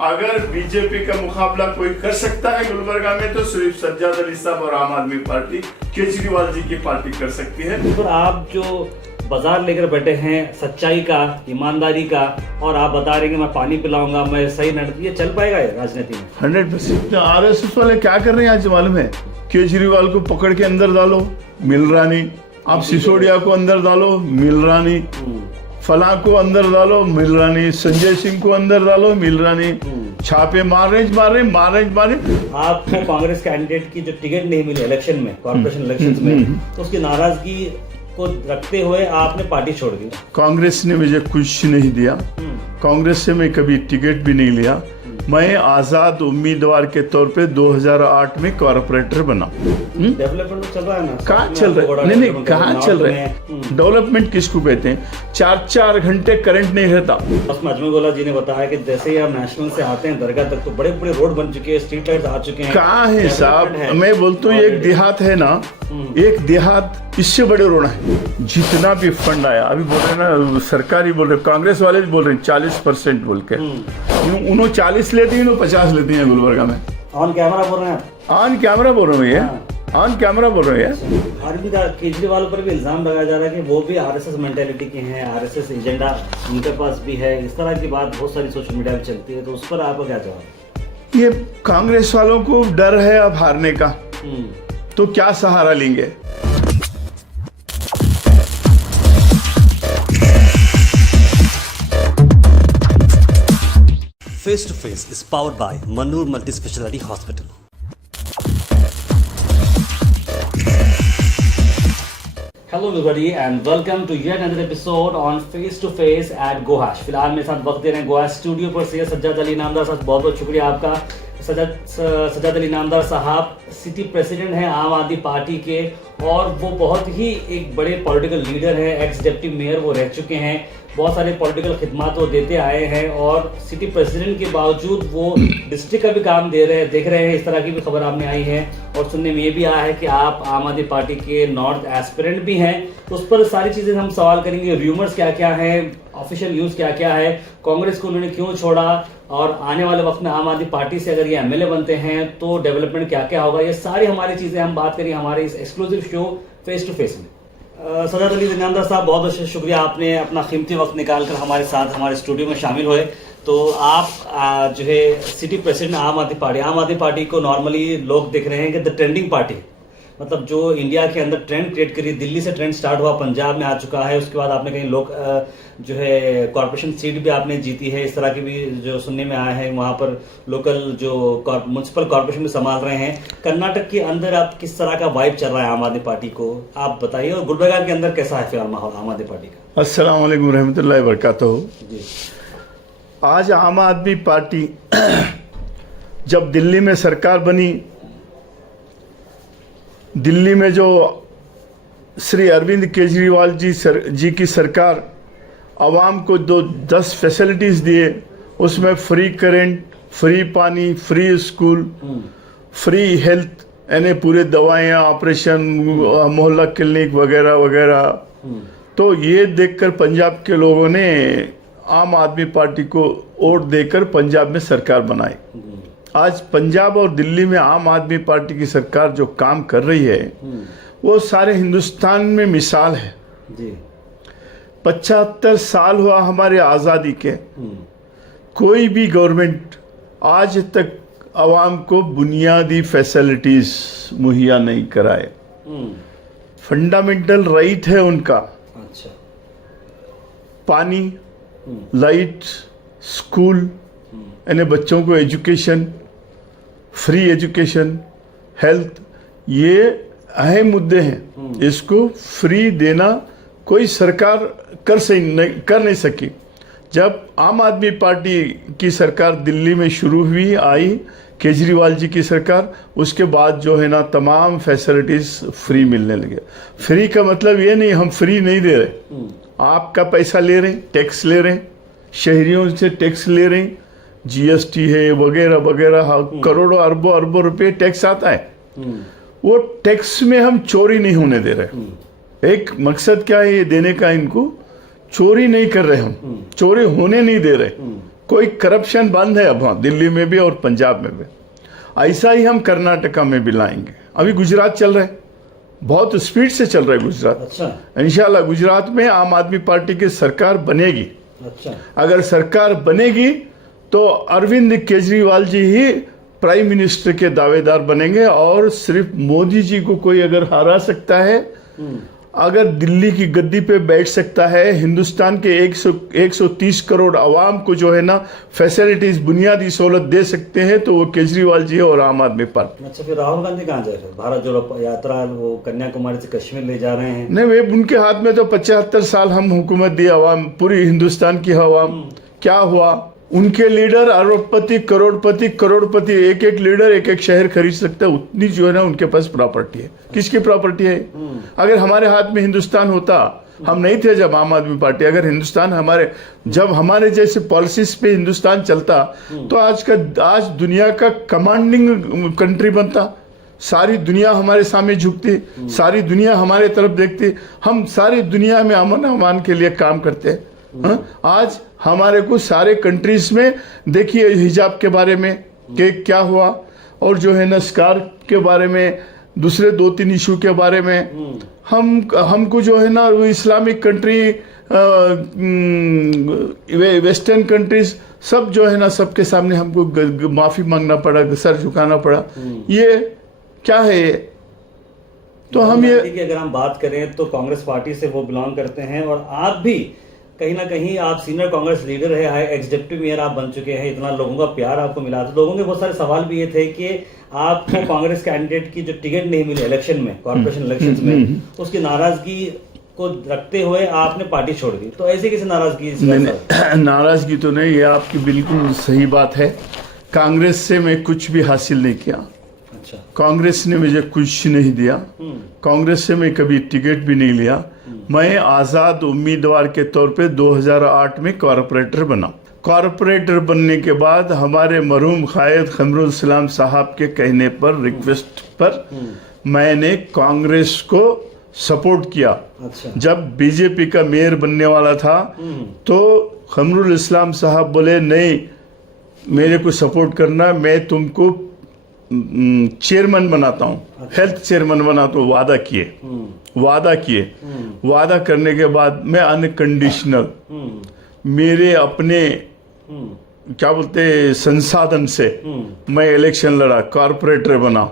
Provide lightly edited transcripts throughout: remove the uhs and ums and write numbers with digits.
अगर बीजेपी का मुकाबला कोई कर सकता है गुलबर्गा में तो सिर्फ सज्जाद अली साहब और आम आदमी पार्टी केजरीवाल जी की पार्टी कर सकती है। तो आप जो बाजार लेकर बैठे हैं सच्चाई का, ईमानदारी का, और आप बता रहे हैं कि मैं पानी पिलाऊंगा, मैं सही ये चल पाएगा ये राजनीति में? 100%। RSS वाले क्या कर रहे हैं आज मालूम है? केजरीवाल को पकड़ के अंदर डालो, मिल रहा नहीं। आप सिसोदिया को अंदर डालो, मिल रहा नहीं। फला को अंदर डालो, मिल रहा नहीं। संजय सिंह को अंदर डालो, मिल रहा नहीं। छापे मार रहे। आपको कांग्रेस कैंडिडेट की जो टिकट नहीं मिली इलेक्शन में, कॉर्पोरेशन इलेक्शन में, तो उसकी नाराजगी को रखते हुए आपने पार्टी छोड़ दी। कांग्रेस ने मुझे कुछ नहीं दिया। कांग्रेस से मैं कभी टिकट भी नहीं लिया। मैं आजाद उम्मीदवार के तौर पे 2008 में कॉर्पोरेटर बना। डेवलपमेंट चल रहा है ना? कहाँ चल रहा है? नहीं, कहाँ चल रहे हैं? डेवलपमेंट किसको कहते हैं? 4-4 घंटे करंट नहीं रहता। उसमें अजमल जी ने बताया कि जैसे ही आप नेशनल से आते हैं दरगाह तक तो बड़े बड़े रोड बन चुके हैं, स्ट्रीट लाइट्स आ चुके हैं। कहाँ है साहब? मैं बोलता हूँ एक देहात है ना, एक देहात इससे बड़े रोड है। जितना भी फंड आया, अभी बोल रहे ना सरकारी बोल रहे, कांग्रेस वाले भी बोल रहे हैं 40% बोल के। उन्होंने 40 लेती है, 50 लेती है गुलबर्गा में। ऑन कैमरा बोल रहे हैं? ऑन कैमरा बोल रहे हो ये? ऑन कैमरा बोल रहे हैं। केजरीवाल पर भी इल्जाम लगाया जा रहा है कि वो भी आरएसएस मेंटेलिटी के हैं, आरएसएस एजेंडा उनके पास भी है। इस तरह की बात बहुत सारी सोशल मीडिया पे चलती है, तो उस पर आपका क्या जवाब? ये कांग्रेस वालों को डर है अब हारने का, तो क्या सहारा लेंगे? Face to Face is powered by Manur Multi-Speciality Hospital. Hello everybody and welcome to yet another episode on face to face at गोहाश। फिलहाल मेरे साथ वक्त दे रहे हैं गोहाश स्टूडियो पर से सज्जाद अली इनामदार साहब। बहुत बहुत शुक्रिया आपका। सज्जाद अली इनामदार साहब सिटी प्रेसिडेंट हैं आम आदमी पार्टी के, और वो बहुत ही एक बड़े पॉलिटिकल लीडर हैं। एक्स डिप्टी मेयर वो रह चुके हैं, बहुत सारे पॉलिटिकल खिदमात वो देते आए हैं, और सिटी प्रेसिडेंट के बावजूद वो डिस्ट्रिक्ट का भी काम देख रहे हैं। इस तरह की भी खबर आपने आई है, और सुनने में ये भी आया है कि आप आम आदमी पार्टी के नॉर्थ एस्पिरेंट भी हैं। तो उस पर सारी चीज़ें हम सवाल करेंगे। र्यूमर्स क्या क्या है, ऑफिशियल न्यूज़ क्या क्या है, कांग्रेस को उन्होंने क्यों छोड़ा, और आने वाले वक्त में आम आदमी पार्टी से अगर ये एमएलए बनते हैं तो डेवलपमेंट क्या क्या होगा, ये सारी हमारी चीज़ें हम बात करेंगे हमारे इस exclusive show face to face में। सज्जाद अली इनामदार साहब, बहुत बहुत शुक्रिया, आपने अपना कीमती वक्त निकालकर हमारे साथ हमारे स्टूडियो में शामिल हुए। तो आप जो है सिटी प्रेसिडेंट आम आदमी पार्टी को नॉर्मली लोग देख रहे हैं कि द ट्रेंडिंग पार्टी, मतलब जो इंडिया के अंदर ट्रेंड क्रिएट करी। दिल्ली से ट्रेंड स्टार्ट हुआ, पंजाब में आ चुका है, उसके बाद आपने कहीं लोग जो है कॉर्पोरेशन सीट भी आपने जीती है। इस तरह की भी जो सुनने में आया है, वहाँ पर लोकल जो म्यूनसिपल कॉर्पोरेशन भी संभाल रहे हैं। कर्नाटक के अंदर आप किस तरह का वाइब चल रहा है आम आदमी पार्टी को, आप बताइए। और गुलबर्गा के अंदर कैसा है फिलहाल माहौल आम आदमी पार्टी का? अस्सलाम वालेकुम रहमतुल्लाहि व बरकातहू। आज आम आदमी पार्टी जब दिल्ली में सरकार बनी, दिल्ली में जो श्री अरविंद केजरीवाल जी की सरकार आवाम को 10 फैसिलिटीज़ दिए, उसमें फ्री करंट, फ्री पानी, फ्री स्कूल, फ्री हेल्थ, यानी पूरे दवाएं, ऑपरेशन, मोहल्ला क्लिनिक वगैरह वगैरह। तो ये देखकर पंजाब के लोगों ने आम आदमी पार्टी को वोट देकर पंजाब में सरकार बनाई। आज पंजाब और दिल्ली में आम आदमी पार्टी की सरकार जो काम कर रही है वो सारे हिंदुस्तान में मिसाल है जी। 75 साल हुआ हमारे आज़ादी के, कोई भी गवर्नमेंट आज तक आवाम को बुनियादी फैसिलिटीज मुहैया नहीं कराए। फंडामेंटल राइट है उनका। अच्छा। पानी, लाइट, स्कूल, यानी बच्चों को एजुकेशन, फ्री एजुकेशन, हेल्थ, ये अहम मुद्दे हैं। इसको फ्री देना कोई सरकार कर नहीं सकी। जब आम आदमी पार्टी की सरकार दिल्ली में शुरू हुई, आई केजरीवाल जी की सरकार, उसके बाद जो है ना तमाम फैसिलिटीज फ्री मिलने लगे। फ्री का मतलब ये नहीं हम फ्री नहीं दे रहे, आपका पैसा ले रहे हैं, टैक्स ले रहे हैं, शहरियों से टैक्स ले रहे हैं, जीएसटी है वगैरह वगैरह, करोड़ों अरबों रुपए टैक्स आता है। वो टैक्स में हम चोरी नहीं होने दे रहे। एक मकसद क्या है ये देने का, इनको चोरी नहीं कर रहे, हम चोरी होने नहीं दे रहे। कोई करप्शन बंद है अब, हाँ, दिल्ली में भी और पंजाब में भी। ऐसा ही हम कर्नाटका में भी लाएंगे। अभी गुजरात चल रहा है, बहुत स्पीड से चल रहा है गुजरात। अच्छा इंशाल्लाह गुजरात में आम आदमी पार्टी की सरकार बनेगी। अच्छा अगर सरकार बनेगी तो अरविंद केजरीवाल जी ही प्राइम मिनिस्टर के दावेदार बनेंगे, और सिर्फ मोदी जी को कोई अगर हरा सकता है, अगर दिल्ली की गद्दी पे बैठ सकता है, हिंदुस्तान के 130 करोड़ आवाम को जो है ना फैसिलिटीज, बुनियादी सहूलत दे सकते हैं, तो वो केजरीवाल जी और आम आदमी पार्टी। अच्छा, फिर राहुल गांधी कहाँ जा रहे हैं? भारत जोड़ो यात्रा वो कन्याकुमारी से कश्मीर ले जा रहे हैं। नहीं, वे उनके हाथ में तो 75 साल हम हुकूमत दी आवाम, पूरी हिंदुस्तान की आवाम। क्या हुआ? उनके लीडर अरबपति, करोड़पति, एक एक लीडर एक एक शहर खरीद सकता है, उतनी जो है ना उनके पास प्रॉपर्टी है। किसकी प्रॉपर्टी है? अगर हमारे हाथ में हिंदुस्तान होता, हम नहीं थे जब आम आदमी पार्टी, अगर हिंदुस्तान जब हमारे जैसे पॉलिसीज पे हिंदुस्तान चलता, तो आज दुनिया का कमांडिंग कंट्री बनता। सारी दुनिया हमारे सामने झुकती, सारी दुनिया हमारे तरफ देखती, हम सारी दुनिया में अमन अमान के लिए काम करते हैं। आज हमारे को सारे कंट्रीज में देखिए हिजाब के बारे में कि क्या हुआ, और जो है ना स्कार के बारे में, दूसरे 2-3 इशू के बारे में हमको जो है ना वो इस्लामिक कंट्री, वेस्टर्न कंट्रीज सब जो है ना सबके सामने हमको माफी मांगना पड़ा, सर झुकाना पड़ा। ये क्या है ये? तो हम ये की अगर हम बात करें तो कांग्रेस पार्टी से वो बिलोंग करते हैं, और आप भी कहीं ना कहीं आप सीनियर कांग्रेस लीडर है, एक्स डिप्टी मेयर आप बन चुके हैं, इतना लोगों का प्यार आपको मिला। तो लोगों के बहुत सारे सवाल भी ये थे कि आपको कांग्रेस कैंडिडेट की जो टिकट नहीं मिली इलेक्शन में, कॉर्पोरेशन इलेक्शन में, उसकी नाराजगी को रखते हुए आपने पार्टी छोड़ दी। तो ऐसे कैसे नाराजगी? नाराजगी तो नहीं, ये आपकी बिल्कुल सही बात है। कांग्रेस से मैं कुछ भी हासिल नहीं किया। अच्छा। कांग्रेस ने मुझे कुछ नहीं दिया, कांग्रेस से मैं कभी टिकट भी नहीं लिया। मैं आजाद उम्मीदवार के तौर पे 2008 में कॉरपोरेटर बना। कॉरपोरेटर बनने के बाद हमारे मरहूम कायद खमरुल इस्लाम साहब के कहने पर, रिक्वेस्ट पर, मैंने कांग्रेस को सपोर्ट किया। अच्छा। जब बीजेपी का मेयर बनने वाला था तो खमरुल इस्लाम साहब बोले नहीं, मेरे को सपोर्ट करना, मैं तुमको चेयरमैन बनाता हूँ, हेल्थ चेयरमैन बनाता हूँ। वादा किए। वादा करने के बाद मैं अनकंडीशनल मेरे अपने क्या बोलते संसाधन से मैं इलेक्शन लड़ा, कॉर्पोरेटर बना।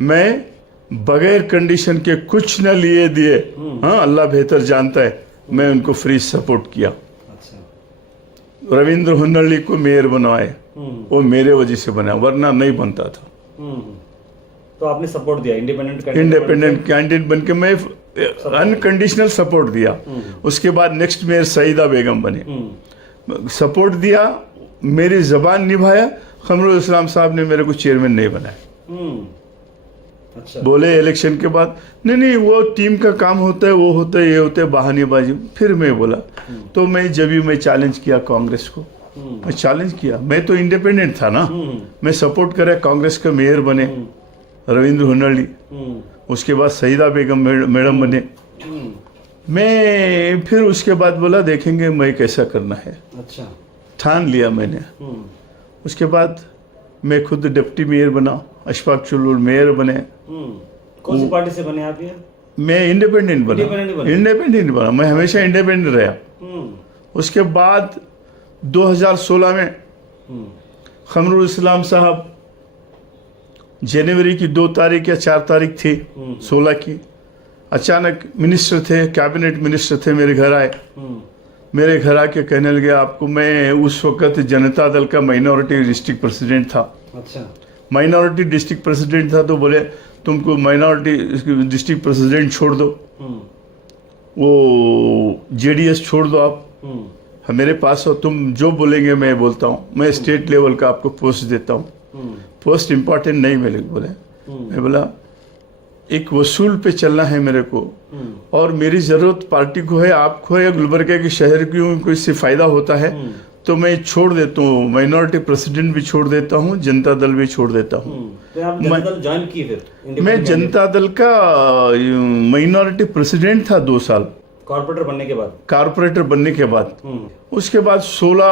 मैं बगैर कंडीशन के कुछ न लिए दिए, हाँ अल्लाह बेहतर जानता है, मैं उनको फ्री सपोर्ट किया। अच्छा। रविंद्र हुन्नल्ली को मेयर बनवाए, वो मेरे वजह से बना, वरना नहीं बनता था। तो आपने सपोर्ट दिया, इंडिपेंडेंट कैंडिडेट बन के मैं अनकंडीशनल सपोर्ट दिया। उसके बाद नेक्स्ट मेयर सईदा बेगम बने, सपोर्ट दिया, मेरी जबान निभाया। खमरुल इस्लाम साहब ने मेरे को चेयरमैन नहीं बनाया। अच्छा। बोले इलेक्शन के बाद नहीं वो टीम का काम होता है, वो होता है, ये होता है, बहानेबाजी। फिर मैं बोला, तो मैं चैलेंज किया कांग्रेस को, मैं चैलेंज किया। मैं तो इंडिपेंडेंट था ना, मैं सपोर्ट करा, कांग्रेस का मेयर बने रविंद्र हुन्नल्ली, उसके बाद सईदा बेगम मैडम बने। मैं फिर उसके बाद बोला देखेंगे मैं कैसा करना है। अच्छा। ठान लिया मैंने। उसके बाद मैं खुद डिप्टी मेयर बना, अशफाक चुल्लुल मेयर बने। कौन सी पार्टी से बने आप? ये मैं इंडिपेंडेंट बना, मैं हमेशा इंडिपेंडेंट रहा। उसके बाद 2016 में खमरुल इस्लाम साहब जनवरी की 2 तारीख या 4 तारीख थी 16 की, अचानक मिनिस्टर थे, कैबिनेट मिनिस्टर थे, मेरे घर आए। मेरे घर आके कहने लगे आपको, मैं उस वक्त जनता दल का माइनॉरिटी डिस्ट्रिक्ट प्रेसिडेंट था। अच्छा। माइनॉरिटी डिस्ट्रिक्ट प्रेसिडेंट था, तो बोले तुमको माइनॉरिटी डिस्ट्रिक्ट प्रेसिडेंट छोड़ दो, वो जेडीएस छोड़ दो, आप मेरे पास हो, तुम जो बोलेंगे मैं बोलता हूँ, मैं स्टेट लेवल का आपको पोस्ट देता हूँ। पोस्ट इंपॉर्टेंट नहीं मेरे को बोले। मैं बोला एक वसूल पे चलना है मेरे को, और मेरी जरूरत पार्टी को है, आपको है, या गुलबर्गा के शहर की कोई से फायदा होता है, तो मैं छोड़ देता हूँ, माइनॉरिटी प्रेसिडेंट भी छोड़ देता हूँ, जनता दल भी छोड़ देता हूँ। तो आप जनता दल ज्वाइन की फिर? मैं जनता दल का माइनॉरिटी प्रेसिडेंट था 2 साल। कॉर्पोरेटर बनने के बाद। कारपोरेटर बनने के बाद। उसके बाद 16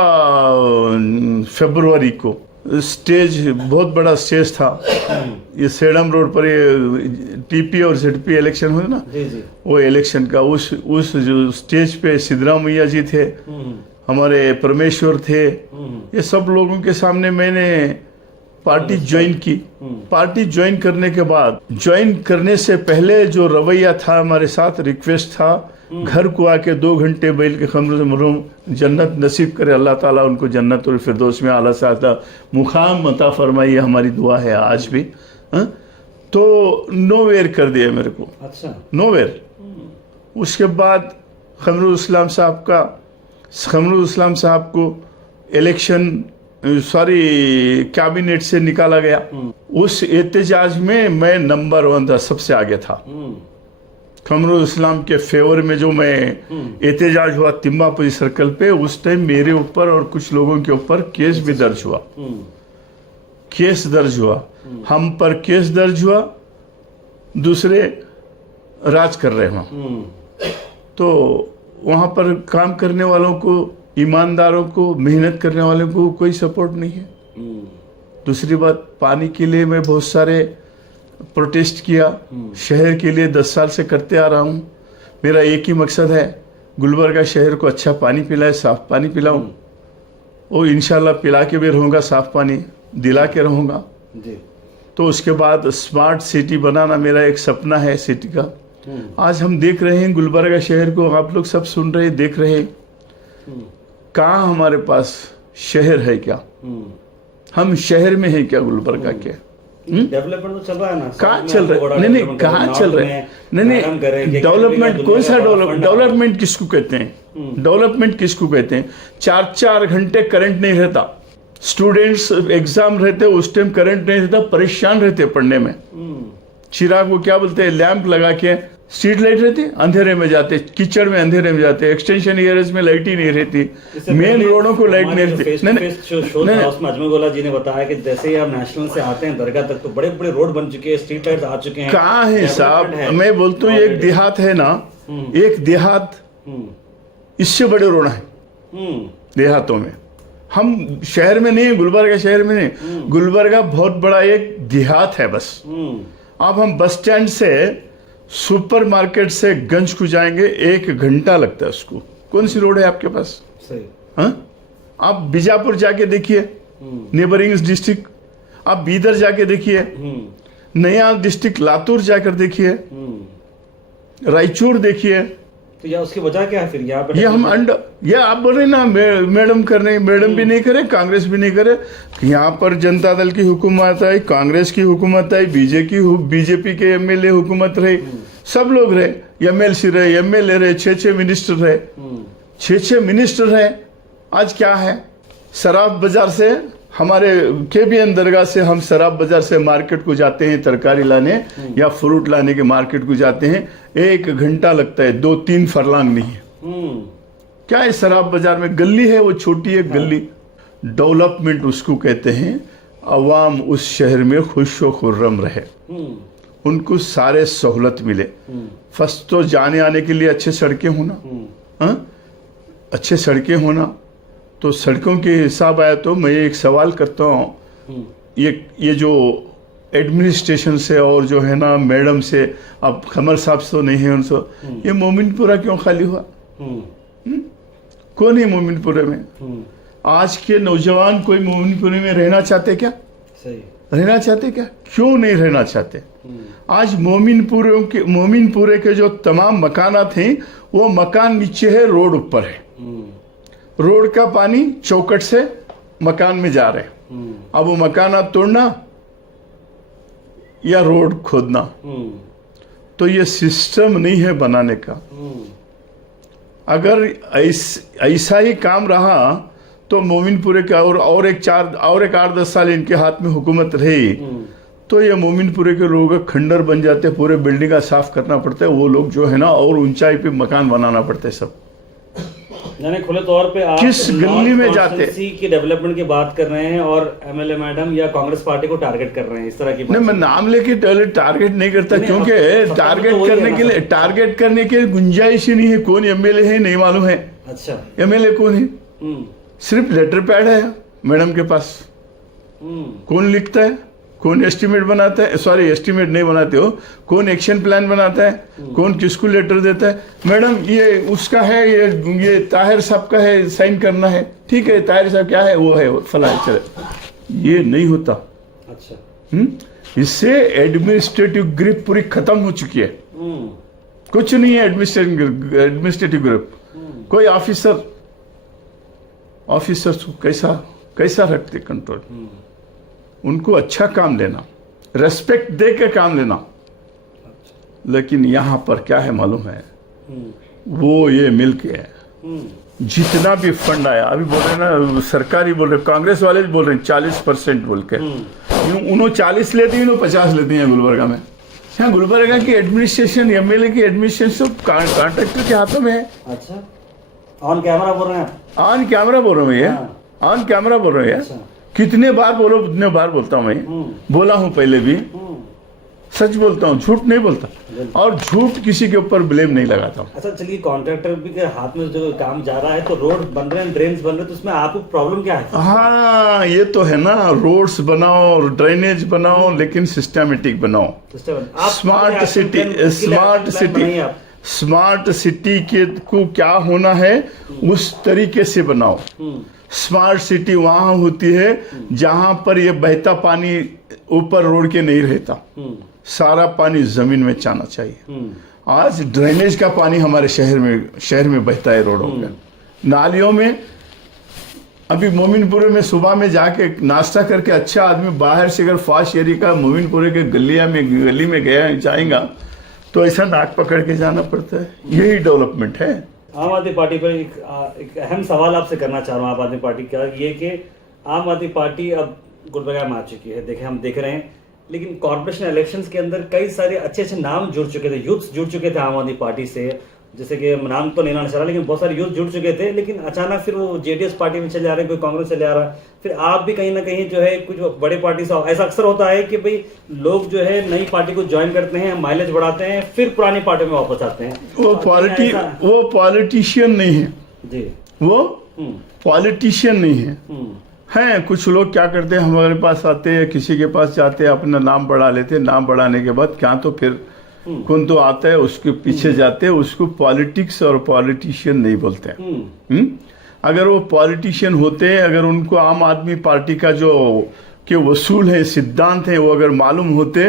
फरवरी को स्टेज, बहुत बड़ा स्टेज था, ये सेडम रोड पर, ये टीपी और जेडपी इलेक्शन हुए ना, जी जी। वो इलेक्शन का उस जो स्टेज पे सिद्धरामैया जी थे, हमारे परमेश्वर थे, ये सब लोगों के सामने मैंने पार्टी ज्वाइन की। पार्टी ज्वाइन करने के बाद, ज्वाइन करने से पहले जो रवैया था हमारे साथ, रिक्वेस्ट था, घर को आके 2 घंटे बैल के खमर से मरूम जन्नत नसीब करे अल्लाह ताला उनको, जन्नत और फिरदौस में आला सादा मुकाम अता फरमाइए, हमारी दुआ है आज भी। तो नोवेयर कर दिया मेरे को। अच्छा। नोवेयर। उसके बाद खमरुल इस्लाम साहब को इलेक्शन कैबिनेट से निकाला गया। उस एहतजाज में मैं नंबर 1 था, सबसे आगे था। खमरुल इस्लाम के फेवर में जो मैं एहतजाज हुआ तिम्मापुरी सर्कल पे, उस टाइम मेरे ऊपर और कुछ लोगों के ऊपर केस भी दर्ज हुआ। केस दर्ज हुआ, हम पर केस दर्ज हुआ, दूसरे राज कर रहे हैं। तो वहां पर काम करने वालों को, ईमानदारों को, मेहनत करने वालों को कोई सपोर्ट नहीं है। दूसरी बात, पानी के लिए मैं बहुत सारे प्रोटेस्ट किया, शहर के लिए 10 साल से करते आ रहा हूँ। मेरा एक ही मकसद है, गुलबर्गा शहर को अच्छा पानी पिलाए, साफ पानी पिलाऊं। वो इंशाल्लाह पिला के भी रहूँगा, साफ पानी दिला के रहूँगा जी। तो उसके बाद स्मार्ट सिटी बनाना मेरा एक सपना है सिटी का। आज हम देख रहे हैं गुलबर्गा शहर को, आप लोग सब सुन रहे, देख रहे हैं, कहाँ हमारे पास शहर है क्या? हम शहर में है क्या गुलबर्गा के? डेवलपमेंट तो चल रहा है ना, कहाँ चल रहा है? नहीं, कहाँ चल रहा है? नहीं, डेवलपमेंट कौन सा डेवलपमेंट किसको कहते हैं? डेवलपमेंट किसको कहते हैं? 4-4 घंटे करंट नहीं रहता, स्टूडेंट्स एग्जाम रहते, उस टाइम करंट नहीं रहता, परेशान रहते पढ़ने में। चिराग को क्या बोलते हैं, लैंप लगा के, स्ट्रीट लाइट रहती, अंधेरे में जाते, कीचड़ में अंधेरे में जाते, एक्सटेंशन एरियाज में लाइट ही नहीं रहती, मेन रोडों को लाइट नहीं रहती। नहीं, अजमगोला जी ने बताया कि जैसे ही आप नेशनल से आते हैं दरगाह तक तो बड़े बड़े रोड बन चुके हैं, स्ट्रीट लाइट आ चुके हैं। कहाँ है साहब? मैं बोलता हूँ एक देहात है ना, एक देहात, इससे बड़े रोड है देहातों में। हम शहर में नहीं, गुलबर्गा शहर में नहीं, गुलबर्गा बहुत बड़ा एक देहात है बस। अब हम बस स्टैंड से, सुपरमार्केट से गंज को जाएंगे 1 घंटा लगता है उसको। कौन सी रोड है आपके पास? सही। हाँ, आप बीजापुर जाके देखिए, नेबरिंग डिस्ट्रिक्ट, आप बीदर जाके देखिए, नया डिस्ट्रिक्ट लातूर जाकर देखिए, रायचूर देखिए। तो या उसकी वजह क्या है फिर यहाँ पे? ये हम ये आप बोल रहे ना मैडम कर रहे, मैडम भी नहीं करे, कांग्रेस भी नहीं करे। यहाँ पर जनता दल की हुकूमत है, कांग्रेस की हुकूमत है, बीजेपी के एमएलए हुकूमत रहे, सब लोग रहे, एमएलसी रहे, एमएलए रहे, 6 मिनिस्टर रहे, 6 मिनिस्टर रहे। आज क्या है, शराब बाजार से, हमारे केबीएन दरगाह से हम शराब बाजार से मार्केट को जाते हैं तरकारी लाने या फ्रूट लाने के, मार्केट को जाते हैं 1 घंटा लगता है, 2-3 फरलांग नहीं है। क्या है शराब बाजार में? गली है, वो छोटी एक गली। डेवलपमेंट उसको कहते हैं, अवाम उस शहर में खुश व खुर्रम रहे, उनको सारे सहूलत मिले। फर्स्ट तो जाने आने के लिए अच्छे सड़कें होना, अच्छे सड़कें होना। तो सड़कों के हिसाब आया तो मैं एक सवाल करता हूँ, ये जो एडमिनिस्ट्रेशन से और जो है ना मैडम से, अब खमर साहब तो नहीं है उनसे, ये मोमिनपुरा क्यों खाली हुआ? कौन है मोमिनपुरे में? आज के नौजवान कोई मोमिनपुरे में रहना चाहते क्या? सही। रहना चाहते क्या? क्यों नहीं रहना चाहते? आज मोमिनपुरे के जो तमाम मकानात हैं, वो मकान नीचे है, रोड ऊपर है। रोड का पानी चौकट से मकान में जा रहे हैं। अब वो मकान तोड़ना या रोड खोदना, तो ये सिस्टम नहीं है बनाने का। अगर ऐसा ही काम रहा तो मोमिनपुरे का और एक 8-10 साल इनके हाथ में हुकूमत रही, तो ये मोमिनपुरे के लोग खंडर बन जाते, पूरे बिल्डिंग का साफ करना पड़ता है। वो लोग जो है ना, और ऊंचाई पे मकान बनाना पड़ता है सब। यानी खुले तौर पे आप किस गली में जाते? कॉन्स्टिट्यूंसी की डेवलपमेंट की बात कर रहे हैं और एमएलए मैडम या कांग्रेस पार्टी को टारगेट कर रहे हैं, इस तरह की बात। नहीं, मैं नाम लेके टारगेट नहीं करता, नहीं, क्योंकि अब टारगेट तो वही है करने ना के लिए सर। टारगेट करने की गुंजाइश ही नहीं है। कौन एमएलए है नहीं मालूम है। अच्छा। एमएलए कौन है? हम्म सिर्फ लेटर पैड है मैडम के पास। कौन लिखता है, कौन एस्टीमेट बनाता है, सॉरी एस्टीमेट नहीं बनाते हो, कौन एक्शन प्लान बनाता है, कौन किसको लेटर देता है? मैडम ये उसका है, ये ताहिर साहब का है, साइन करना है, ठीक है ताहिर साहब क्या है, वो है फला है, चले। ये नहीं होता। अच्छा। इससे एडमिनिस्ट्रेटिव ग्रिप पूरी खत्म हो चुकी है। हम्म कुछ नहीं है एडमिनिस्ट्रेटिव ग्रिप। कोई ऑफिसर्स को कैसा रखते कंट्रोल? उनको अच्छा काम लेना, रेस्पेक्ट दे के काम लेना। लेकिन यहां पर क्या है मालूम है, वो ये मिल के है। जितना भी फंड आया, अभी बोल रहे ना सरकारी बोल रहे, कांग्रेस वाले भी बोल रहे हैं 40% बोल के। उन्होंने 40 लेते हैं, 50 लेते हैं गुलबर्गा में। यहाँ गुलबर्गा की एडमिनिस्ट्रेशन, एमएलए की एडमिनिस्ट्रेशन सब कॉन्ट्रैक्टर के हाथों में है। अच्छा, ऑन कैमरा बोल रहे हैं आप? ऑन कैमरा बोल रहा हूँ ये, ऑन कैमरा बोल रहे हैं। अच्छा। कितने बार बोलो, उतने बार बोलता हूँ मैं, बोला हूँ पहले भी। सच बोलता हूँ, झूठ नहीं बोलता, और झूठ किसी के ऊपर ब्लेम नहीं लगाता हूँ। अच्छा चलिए, कॉन्ट्रैक्टर भी के हाथ में जो काम जा रहा है, तो रोड बन रहे हैं, ड्रेन्स बन रहे हैं, तो उसमें आपको प्रॉब्लम क्या है? हाँ ये तो है ना, रोड्स बनाओ, ड्रेनेज बनाओ, लेकिन सिस्टमेटिक बनाओ। स्मार्ट सिटी के को क्या होना है उस तरीके से बनाओ। स्मार्ट सिटी वहां होती है जहां पर ये बहता पानी ऊपर रोड के नहीं रहता, सारा पानी जमीन में जाना चाहिए। आज ड्रेनेज का पानी हमारे शहर में बहता है रोडों पे, नालियों में। अभी मोमिनपुरे में सुबह में जाके नाश्ता करके अच्छा आदमी बाहर से अगर फास्ट एरिया का मोमिनपुरे के गली में जाएगा तो ऐसा नाक पकड़ के जाना पड़ता है। यही डेवलपमेंट है। आम आदमी पार्टी पर एक अहम सवाल आपसे करना चाह रहा हूँ। आम आदमी पार्टी का ये कि आम आदमी पार्टी अब गुलबर्गा में आ चुकी है, हम देख रहे हैं, लेकिन कॉर्पोरेशन इलेक्शंस के अंदर कई सारे अच्छे नाम जुड़ चुके थे, यूथ जुड़ चुके थे आम आदमी पार्टी से। जैसे कि नाम तो नहीं लेना चाह रहा, लेकिन बहुत सारे यूथ जुड़ चुके थे, लेकिन अचानक फिर वो जेडीएस पार्टी में चले जा रहे हैं, कोई कांग्रेस चले जा रहा है, फिर आप भी कहीं ना कहीं जो है कुछ बड़े पार्टी से। ऐसा अक्सर होता है कि भाई लोग जो है नई पार्टी को ज्वाइन करते हैं, माइलेज बढ़ाते हैं, फिर पुरानी पार्टी में वापस आते हैं। वो पॉलिटिशियन नहीं है जी, वो पॉलिटिशियन नहीं है। हैं कुछ लोग क्या करते हैं, हमारे पास आते हैं, किसी के पास जाते हैं, अपना नाम बढ़ा लेते हैं, नाम बढ़ाने के बाद क्या तो फिर कौन तो आता है उसके पीछे जाते हैं। उसको पॉलिटिक्स और पॉलिटिशियन नहीं बोलते हैं। अगर वो पॉलिटिशियन होते हैं, अगर उनको आम आदमी पार्टी का जो के वसूल है, सिद्धांत है, वो अगर मालूम होते,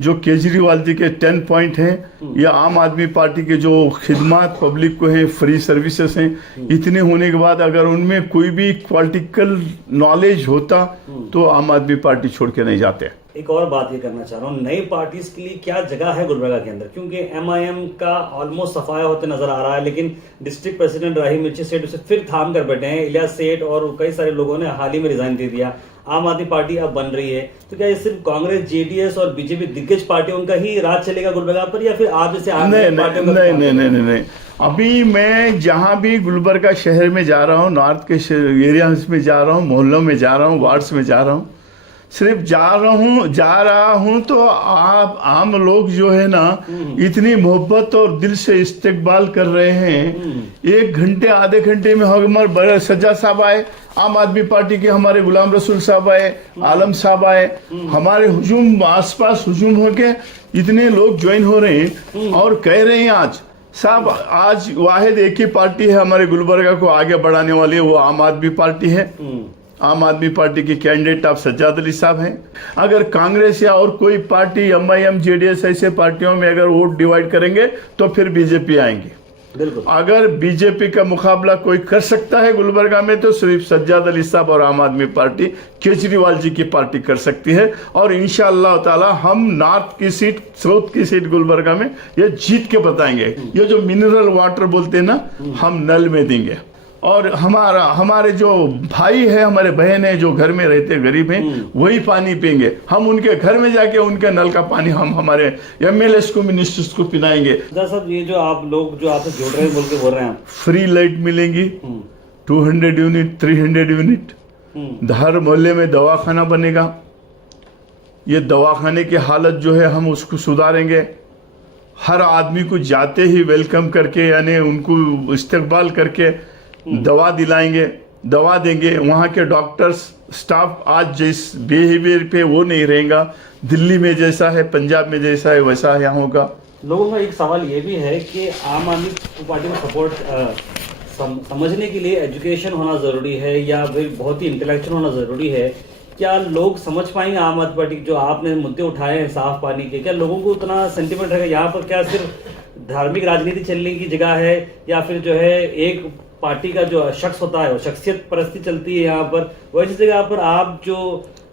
जो केजरीवाल जी के 10 पॉइंट हैं, या आम आदमी पार्टी के जो खिदमत पब्लिक को है, फ्री सर्विसेज हैं, इतने होने के बाद अगर उनमें कोई भी पॉलिटिकल नॉलेज होता तो आम आदमी पार्टी छोड़ के नहीं जाते। एक और बात ये करना चाह रहा हूँ, नई पार्टीज के लिए क्या जगह है गुलबर्गा के अंदर? क्योंकि एमआईएम का ऑलमोस्ट सफाया होते नजर आ रहा है, लेकिन डिस्ट्रिक्ट प्रेसिडेंट राही मिर्ची सेठ उसे फिर थाम कर बैठे हैं। इलियास सेठ और कई सारे लोगों ने हाल ही में रिजाइन दे दिया। आम आदमी पार्टी अब बन रही है, तो क्या ये सिर्फ कांग्रेस, जेडीएस और बीजेपी दिग्गज पार्टियों का ही राज चलेगा गुलबर्गा पर, या फिर आप जैसे नहीं। अभी मैं जहां भी गुलबर्गा शहर में जा रहा हूँ, नॉर्थ के एरियाज में जा रहा हूँ, मोहल्लों में जा रहा हूँ, वार्ड्स में जा रहा हूँ, सिर्फ जा रहा हूं तो आप आम लोग जो है ना इतनी मोहब्बत और दिल से इस्तकबाल कर रहे हैं। 1 घंटे आधे घंटे में हमारे बड़े सज्जाद साहब आए, आम आदमी पार्टी के हमारे गुलाम रसूल साहब आए, आलम साहब आए, हमारे हुजूम आसपास हुजूम होके इतने लोग ज्वाइन हो रहे हैं और कह रहे हैं आज साहब, आज वाहिद एक ही पार्टी है हमारे गुलबर्गा को आगे बढ़ाने वाली है, वो आम आदमी पार्टी है। आम आदमी पार्टी के कैंडिडेट आप सज्जाद अली साहब हैं। अगर कांग्रेस या और कोई पार्टी, एमआईएम, जेडीएस ऐसे पार्टियों में अगर वोट डिवाइड करेंगे तो फिर बीजेपी आएंगे। अगर बीजेपी का मुकाबला कोई कर सकता है गुलबर्गा में तो सिर्फ सज्जाद अली साहब और आम आदमी पार्टी, केजरीवाल जी की पार्टी कर सकती है। और इंशाअल्लाह ताला हम नॉर्थ की सीट, साउथ की सीट गुलबर्गा में ये जीत के बताएंगे। ये जो मिनरल वाटर बोलते हैं ना, हम नल में देंगे। और हमारे जो भाई है, हमारे बहन है जो घर में रहते गरीब हैं, वही पानी पिएंगे। हम उनके घर में जाके उनके नल का पानी हम हमारे एमएलएस को, मिनिस्टर्स को पिलाएंगे। साहब ये जो आप लोग जो आपसे जुड़ रहे हैं, बोल रहे हैं, फ्री लाइट मिलेंगी, 200 यूनिट, 300 यूनिट, हर मोहल्ले में दवाखाना बनेगा। ये दवाखाने की हालत जो है हम उसको सुधारेंगे। हर आदमी को जाते ही वेलकम करके, यानी उनको इस्तकबाल करके दवा दिलाएंगे, दवा देंगे। वहाँ के डॉक्टर्स स्टाफ आज जिस बिहेवियर पे वो नहीं रहेगा। दिल्ली में जैसा है, पंजाब में जैसा है, वैसा यहाँ होगा। लोगों का एक सवाल ये भी है कि आम आदमी पार्टी में सपोर्ट समझने के लिए एजुकेशन होना ज़रूरी है या फिर बहुत ही इंटेलेक्चुअल होना ज़रूरी है? क्या लोग समझ पाएंगे आम आदमी पार्टी जो आपने मुद्दे उठाए हैं साफ पानी के? क्या लोगों को उतना सेंटिमेंट रहेगा? यहाँ पर क्या सिर्फ धार्मिक राजनीति चलने की जगह है या फिर जो है एक पार्टी का जो शख्स होता है वो शख्सियत परस्ती चलती है यहाँ पर? वैसी जगह पर आप जो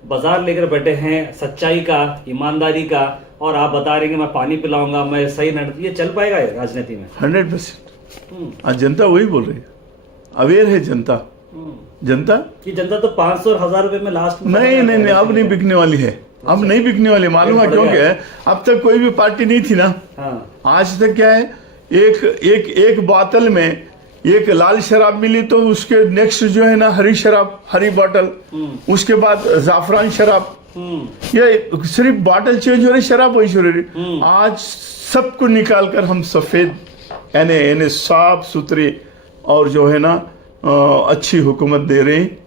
बाजार लेकर बैठे हैं सच्चाई का, ईमानदारी का, और आप बता रहे हैं कि मैं पानी पिलाऊंगा, मैं सही नहीं, ये चल पाएगा राजनीति में? 100%। आज जनता वही बोल रही है, अवेयर है जनता। जनता कि जनता तो 500 और 1000 रुपए में लास्ट में नहीं, अब नहीं बिकने वाली है, अब नहीं बिकने वाली। मालूम है क्यों? क्या है, अब तक कोई भी पार्टी नहीं थी ना। आज तक क्या है, एक बोतल में एक लाल शराब मिली तो उसके नेक्स्ट जो है ना हरी शराब, हरी बोतल, उसके बाद जाफरान शराब, ये सिर्फ बोतल चेंज हो रही, शराब वही हो रही। आज सबको निकाल कर हम सफेद यानी साफ सुथरी और जो है ना अच्छी हुकूमत दे रहे हैं।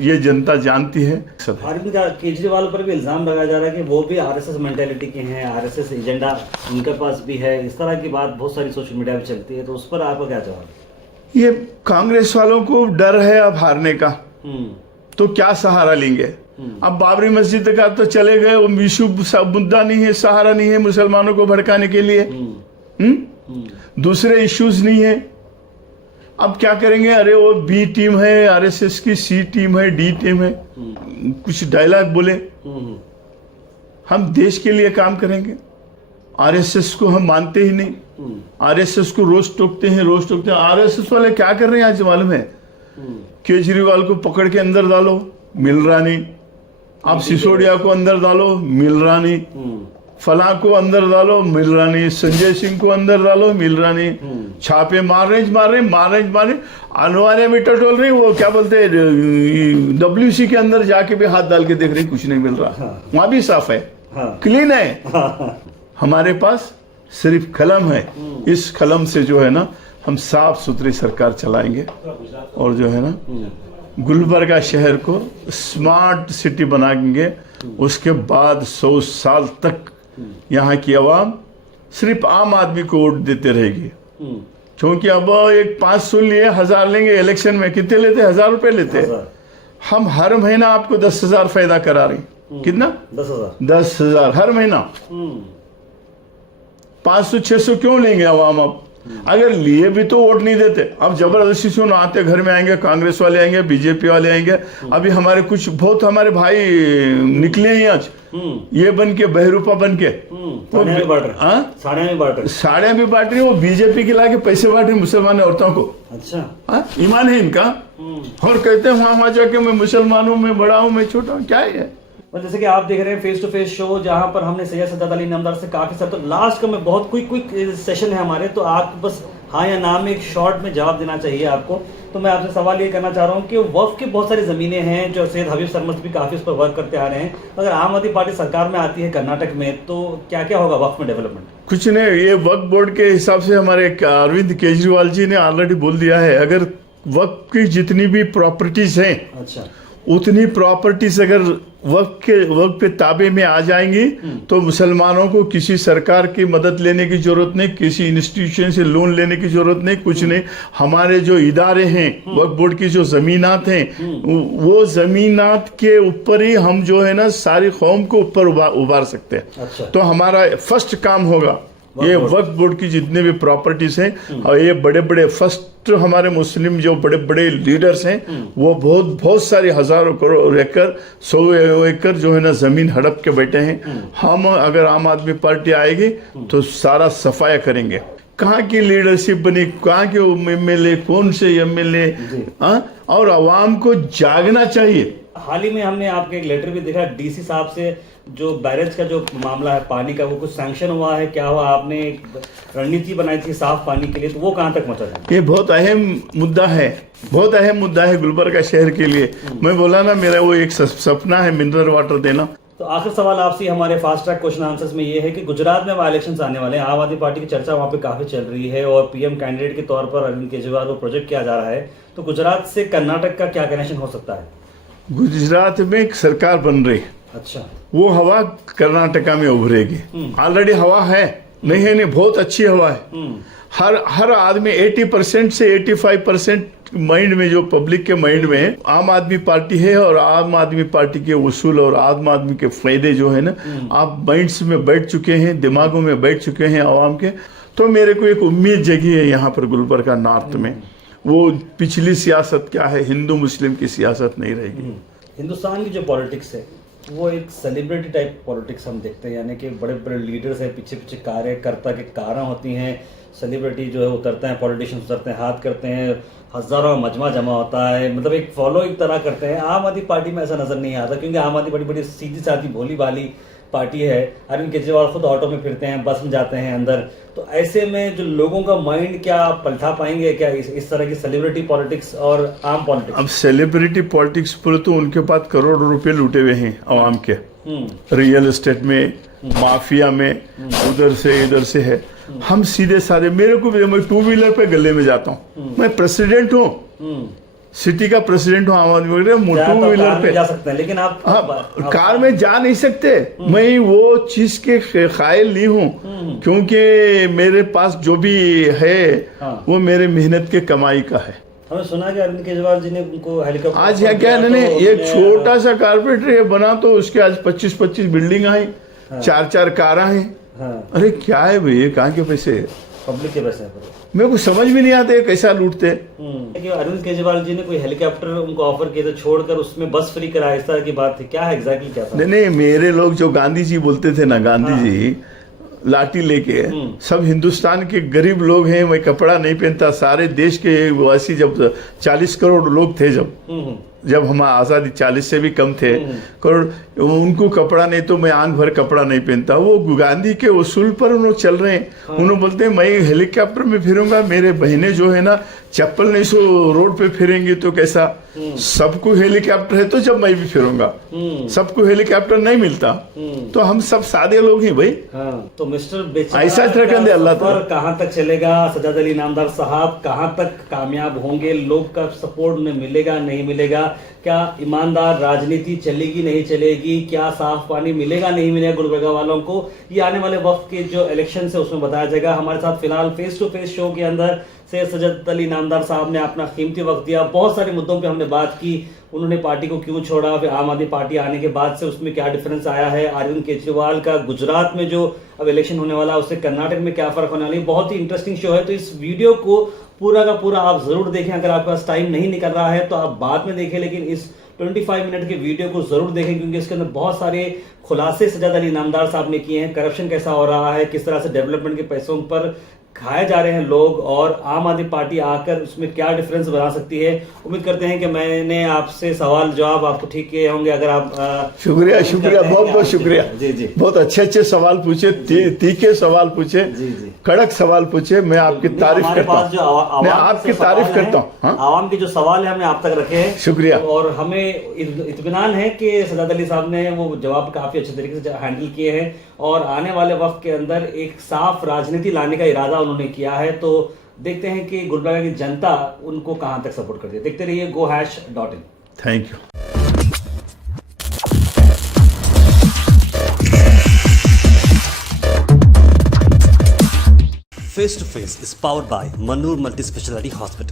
ये जनता जानती है। अरविंद केजरीवाल पर भी इल्जाम लगाया जा रहा है कि वो भी आरएसएस मेंटेलिटी के हैं, आरएसएस एजेंडा उनके पास भी है, इस तरह की बात बहुत सारी सोशल मीडिया पे चलती है, तो उस पर आपका क्या जवाब? ये कांग्रेस वालों को डर है अब हारने का, तो क्या सहारा लेंगे? अब बाबरी मस्जिद का तो चले गए, वो विश्व मुद्दा नहीं है, सहारा नहीं है मुसलमानों को भड़काने के लिए। दूसरे इश्यूज नहीं है। अब क्या करेंगे? अरे वो बी टीम है आरएसएस की, सी टीम है, डी टीम है, कुछ डायलॉग बोले। हम देश के लिए काम करेंगे। आरएसएस को हम मानते ही नहीं। आरएसएस को रोज टोकते हैं। आरएसएस वाले क्या कर रहे हैं आज मालूम है? केजरीवाल को पकड़ के अंदर डालो, मिल रहा नहीं। आप सिसोदिया को अंदर डालो, मिल रहा नहीं। फला को अंदर डालो, मिल रहा नहीं। संजय सिंह को अंदर डालो, मिल रहा नहीं। छापे मार रहे अनवाने में टटोल रही। वो क्या बोलते हैं, डब्ल्यूसी के अंदर जाके भी हाथ डाल के देख रही, कुछ नहीं मिल रहा। वहां भी साफ है, क्लीन है। हमारे पास सिर्फ कलम है। इस कलम से जो है ना हम साफ सुथरी सरकार चलाएंगे और जो है ना गुलबर्गा शहर को स्मार्ट सिटी बनाएंगे। उसके बाद 100 साल तक यहाँ की आवाम सिर्फ आम आदमी को वोट देते रहेगी। क्योंकि अब एक 500 लिए 1000 लेंगे इलेक्शन में। कितने लेते? 1000 रुपए लेते। हम हर महीना आपको 10,000 फायदा करा रहे। कितना? 10,000 हर महीना। 500-600 क्यों लेंगे आवाम? अब अगर लिए भी तो वोट नहीं देते। अब जबरदस्ती सुन आते, घर में आएंगे, कांग्रेस वाले आएंगे, बीजेपी वाले आएंगे। अभी हमारे कुछ बहुत हमारे भाई निकले हैं आज, ये बन के बहरूपा बन के साड़ियां भी बांट रही। वो बीजेपी के लाके पैसे बांट रही मुसलमान औरतों को। अच्छा, ईमान है इनका। और कहते हैं वहां जाके मैं मुसलमानों में बड़ा हूं, मैं छोटा हूं। क्या है? और जैसे कि आप देख रहे हैं फेस टू फेस शो, जहां पर हमने सैयद सज्जाद अली नामदार से काफी सब, तो लास्ट का मैं बहुत क्विक सेशन है हमारे, तो आप बस हाँ या ना में एक शॉर्ट में जवाब देना चाहिए आपको। तो मैं आपसे सवाल ये करना चाह रहा हूँ कि वक्फ की बहुत सारी जमीनें हैं जो सैयद हबीब सरमद भी काफी उस पर वर्क करते आ रहे हैं। अगर आम आदमी पार्टी सरकार में आती है कर्नाटक में, तो क्या क्या होगा वक्फ में डेवलपमेंट? कुछ नहीं। ये वक्फ बोर्ड के हिसाब से हमारे अरविंद केजरीवाल जी ने ऑलरेडी बोल दिया है, अगर वक्फ की जितनी भी प्रॉपर्टीज हैं, अच्छा, उतनी प्रॉपर्टीज अगर वक्त पे ताबे में आ जाएंगी तो मुसलमानों को किसी सरकार की मदद लेने की जरूरत नहीं, किसी इंस्टीट्यूशन से लोन लेने की जरूरत नहीं, कुछ नहीं। हमारे जो इदारे हैं, वक्फ बोर्ड की जो जमीनात हैं, वो जमीनात के ऊपर ही हम जो है ना सारी कौम को ऊपर उबार सकते हैं। अच्छा। तो हमारा फर्स्ट काम होगा ये वक्फ बोर्ड की जितने भी प्रॉपर्टीज हैं, और ये बड़े बड़े फर्स्ट हमारे मुस्लिम जो बड़े बड़े लीडर्स हैं, वो बहुत सारी हजारों करोड़ एकड़ 100 एकड़ जो है ना जमीन हड़प के बैठे हैं। हम अगर आम आदमी पार्टी आएगी तो सारा सफाया करेंगे। कहाँ की लीडरशिप बनी, कहाँ के एमएलए, कौन से एमएलए, और आवाम को जागना चाहिए। हाल ही में हमने आपके एक लेटर भी देखा डीसी साहब से, जो बैरेज का जो मामला है पानी का, वो कुछ सैंक्शन हुआ है, क्या हुआ? आपने एक रणनीति बनाई थी साफ पानी के लिए, तो वो कहाँ तक पहुंचा है? ये बहुत अहम मुद्दा है, बहुत अहम मुद्दा है गुलबर्गा शहर के लिए। मैं बोला ना, मेरा वो एक सपना है मिनरल वाटर देना। तो आखिर सवाल आपसे हमारे फास्ट ट्रैक क्वेश्चन आंसर्स में ये है कि गुजरात में इलेक्शंस आने वाले हैं, आम आदमी पार्टी की चर्चा वहाँ पे काफी चल रही है और पीएम कैंडिडेट के तौर पर अरविंद केजरीवाल को प्रोजेक्ट किया जा रहा है, तो गुजरात से कर्नाटक का क्या कनेक्शन हो सकता है? गुजरात में एक सरकार बन रही, अच्छा, वो हवा कर्नाटका में उभरेगी। ऑलरेडी हवा है, नहीं है नहीं, बहुत अच्छी हवा है। हर आदमी 80% से 85% माइंड में, जो पब्लिक के माइंड में है, आम आदमी पार्टी है, और आम आदमी पार्टी के उसूल और आम आदमी के फायदे जो है ना, आप माइंड्स में बैठ चुके हैं, दिमागों में बैठ चुके हैं आवाम के। तो मेरे को एक उम्मीद जगी है यहाँ पर गुलबर्गा नॉर्थ में। वो पिछली सियासत क्या है, हिंदू मुस्लिम की सियासत नहीं रहेगी। हिंदुस्तान की जो पॉलिटिक्स है वो एक सेलिब्रिटी टाइप पॉलिटिक्स हम देखते हैं, यानी कि बड़े बड़े लीडर्स हैं, पीछे पीछे कार्यकर्ता की कारें होती हैं, सेलिब्रिटी जो है उतरते हैं, पॉलिटिशियंस उतरते हैं, हाथ करते हैं, हजारों मजमा जमा होता है, मतलब एक फॉलो एक तरह करते हैं। आम आदमी पार्टी में ऐसा नजर नहीं आता, क्योंकि आम आदमी बड़ी बड़ी सीधी सादी भोली भाली पार्टी है। अरविंद केजरीवाल खुद ऑटो में फिरते हैं, बस में जाते हैं अंदर, तो ऐसे में जो लोगों का माइंड क्या पलटा पाएंगे क्या इस तरह की सेलिब्रिटी पॉलिटिक्स और आम पॉलिटिक्स? अब सेलिब्रिटी पॉलिटिक्स पर तो उनके पास करोड़ों रुपए लूटे हुए हैं आवाम के, रियल एस्टेट में, माफिया में, उधर से इधर से है। हम सीधे साधे, मेरे को मैं 2 व्हीलर पे गले में जाता हूँ, मैं प्रेसिडेंट हूँ, सिटी का प्रेसिडेंट हूँ, आम आदमी 2 व्हीलर पे जा सकते हैं, लेकिन आप कार में जा नहीं सकते। मैं वो चीज के कायल नहीं हूँ, क्योंकि मेरे पास जो भी है वो मेरे मेहनत के कमाई का है। हमने सुना कि अरविंद केजरीवाल जी ने उनको हेलीकॉप्टर आज यहाँ क्या है, एक छोटा सा कारपेंटर बना तो उसके आज 25-25 बिल्डिंग आई, 4-4 कार हैं। अरे क्या है भैया, कहाँ के पैसे, पब्लिक के पैसे हैं। मेरे को समझ में नहीं आते कैसा लूटते। अरविंद केजरीवाल जी ने कोई हेलीकॉप्टर उनको ऑफर किया था, छोड़कर उसमें बस फ्री कराया, इस तरह की बात थी, क्या है एग्जैक्टली क्या था? नहीं, मेरे लोग जो गांधी जी बोलते थे ना, गांधी जी लाठी लेके, सब हिंदुस्तान के गरीब लोग हैं, मैं कपड़ा नहीं पहनता, सारे देश के वासी, जब 40 करोड़ लोग थे, जब हम आज़ादी 40 से भी कम थे करोड़, उनको कपड़ा नहीं, तो मैं आंख भर कपड़ा नहीं पहनता। वो गांधी के उसूल पर उन्होंने चल रहे हैं। उन्होंने बोलते हैं मैं हेलीकॉप्टर में फिरूंगा, मेरे बहनें जो है ना चप्पल नहीं सो रोड पे फिरेंगी तो कैसा? सबको हेलीकॉप्टर है तो जब मैं भी फिरूंगा, सबको हेलीकॉप्टर नहीं मिलता, तो हम सब सादे लोग हैं भाई। तो मिस्टर ऐसा रखन दे अल्लाह ताला। कहाँ तक चलेगा? सज्जाद अली इनामदार साहब कहाँ तक कामयाब होंगे? लोग का सपोर्ट उन्हें मिलेगा नहीं मिलेगा? क्या ईमानदार राजनीति चलेगी नहीं चलेगी? क्या साफ पानी मिलेगा नहीं मिलेगा गुलबर्गा वालों को? ये आने वाले वक्त के जो इलेक्शन है उसमें बताया जाएगा। हमारे साथ फिलहाल फेस टू फेस शो के अंदर से सज्जाद अली इनामदार साहब ने अपना कीमती वक्त दिया, बहुत सारे मुद्दों पे हमने बात की, उन्होंने पार्टी को क्यों छोड़ा, फिर आम आदमी पार्टी आने के बाद से उसमें क्या डिफरेंस आया है, अरविंद केजरीवाल का गुजरात में जो अब इलेक्शन होने वाला है उससे कर्नाटक में क्या फर्क होने वाला है। बहुत ही इंटरेस्टिंग शो है, तो इस वीडियो को पूरा का पूरा आप जरूर देखें। अगर आपके पास टाइम नहीं निकल रहा है तो आप बाद में देखें, लेकिन इस 25 मिनट के वीडियो को जरूर देखें, क्योंकि इसके अंदर बहुत सारे खुलासे सज्जाद अली इनामदार साहब ने किए हैं। करप्शन कैसा हो रहा है, किस तरह से डेवलपमेंट के पैसों पर खाए जा रहे हैं लोग, और आम आदमी पार्टी आकर उसमें क्या डिफरेंस बना सकती है। उम्मीद करते हैं कि मैंने आपसे सवाल जवाब आपको ठीक किए होंगे। अगर आप शुक्रिया, बहुत बहुत शुक्रिया। जी, बहुत अच्छे सवाल पूछे, तीखे सवाल पूछे, कड़क सवाल पूछे। मैं आपकी तारीफ करता हूँ, मैं आपकी तारीफ करता हूँ। आवाम के जो सवाल है हमने आप तक रखे हैं, शुक्रिया। और हमें इत्मीनान है कि सज्जाद अली साहब ने वो जवाब काफी अच्छे तरीके से हैंडल किए हैं, और आने वाले वक्त के अंदर एक साफ राजनीति लाने का इरादा उन्होंने किया है। तो देखते हैं कि गुलबर्गा की जनता उनको कहां तक सपोर्ट करती है। देखते रहिए GoHash.in। Thank you. Face to Face is powered by Mannur Multi Speciality Hospital.